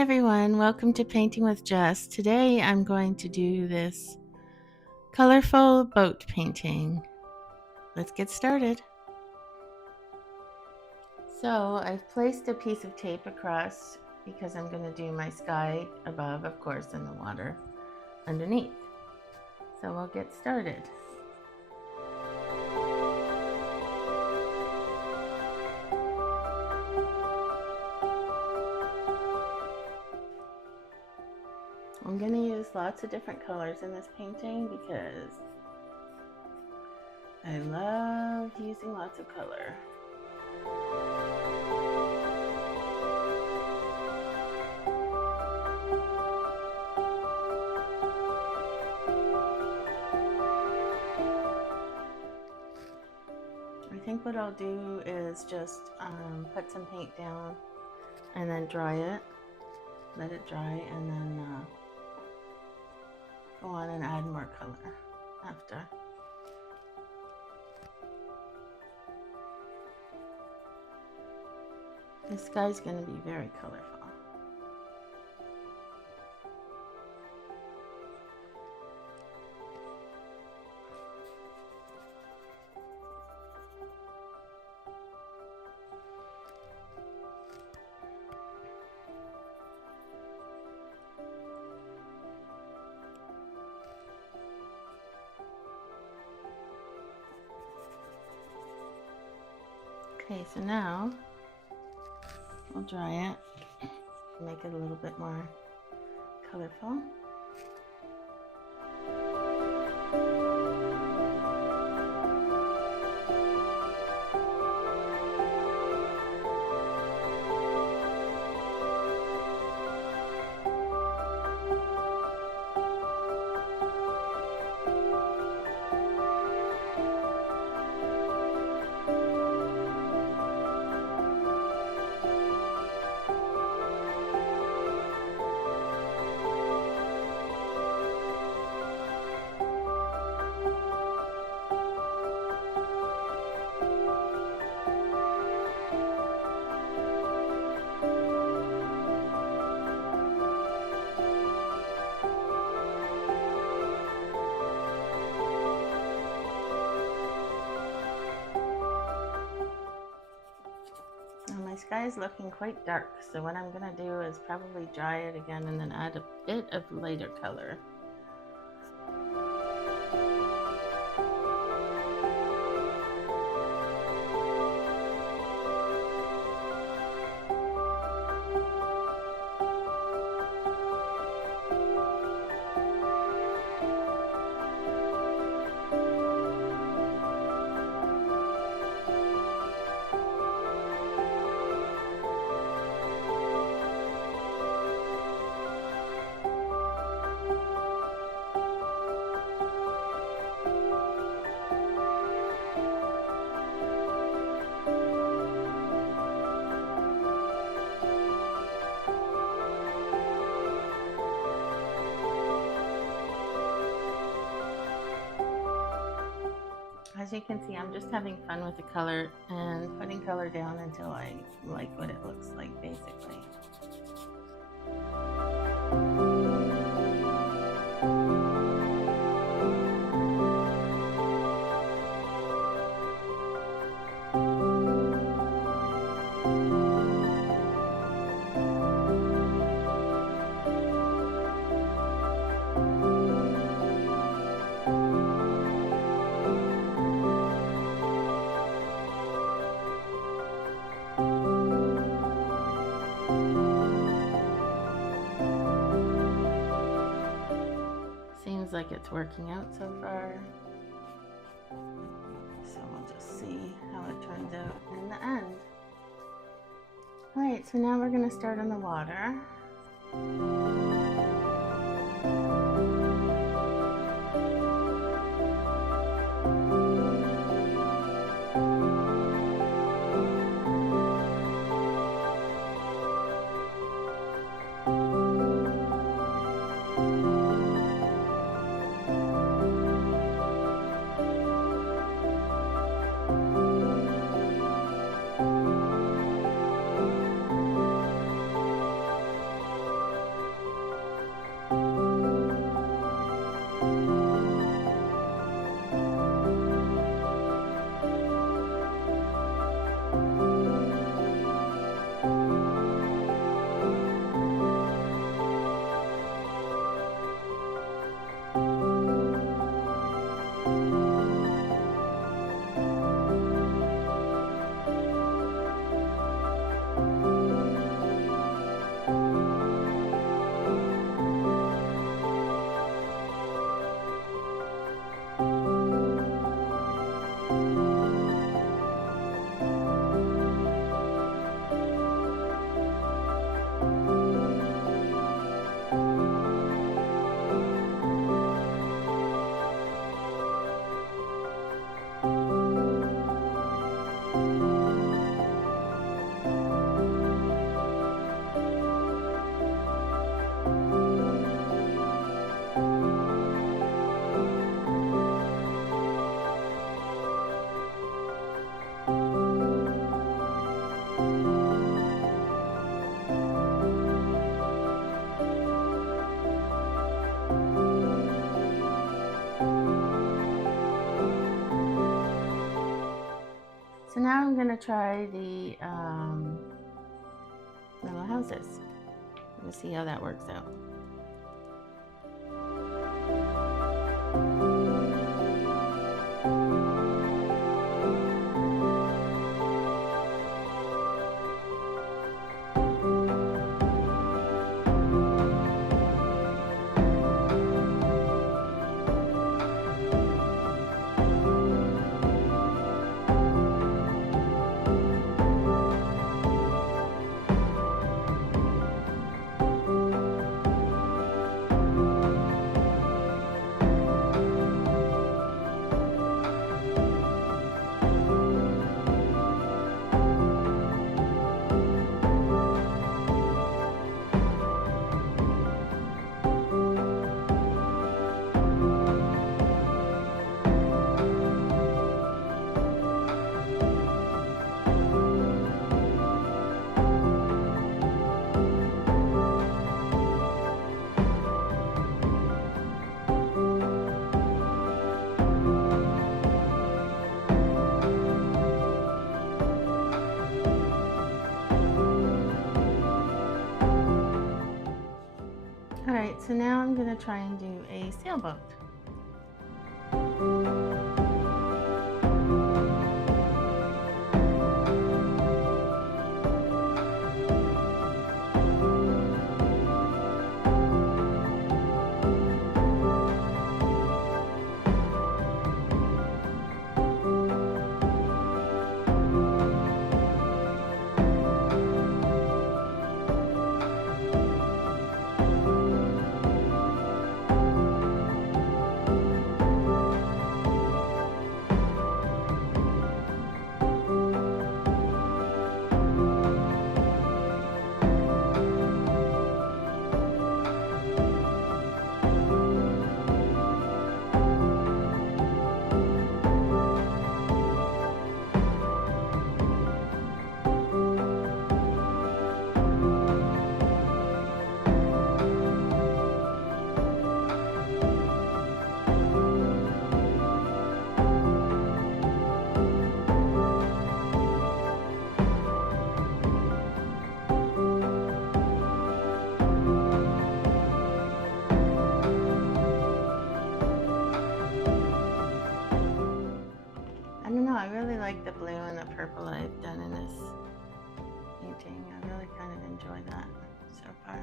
everyone, welcome to Painting with Jess. Today I'm going to do this colorful boat painting. Let's get started. So I've placed a piece of tape across because I'm going to do my sky above, of course, and the water underneath. So we'll get started. I'm going to use lots of different colors in this painting because I love using lots of color. I think what I'll do is just put some paint down and then dry it, let it dry, and then go on and add more color after. This sky's going to be very colorful. Okay, so now we'll dry it, make it a little bit more colorful. My sky is looking quite dark, so what I'm going to do is probably dry it again and then add a bit of lighter color. As you can see, I'm just having fun with the color and putting color down until I like what it looks like, basically. Seems like it's working out so far. So we'll just see how it turns out in the end. Alright, so now we're going to start on the water. now I'm gonna try the little houses. We'll see how that works out. Alright, so now I'm going to try and do a sailboat. I don't know, I really like the blue and the purple I've done in this painting. I really kind of enjoy that so far.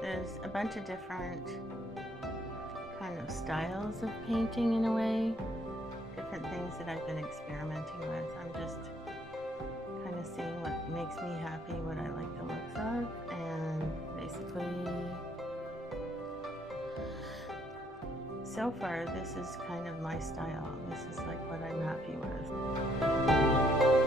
There's a bunch of different kind of styles of painting in a way, different things that I've been experimenting with. I'm just kind of seeing what makes me happy, what I like the looks of, and basically so far this is kind of my style. This is like what I'm happy with.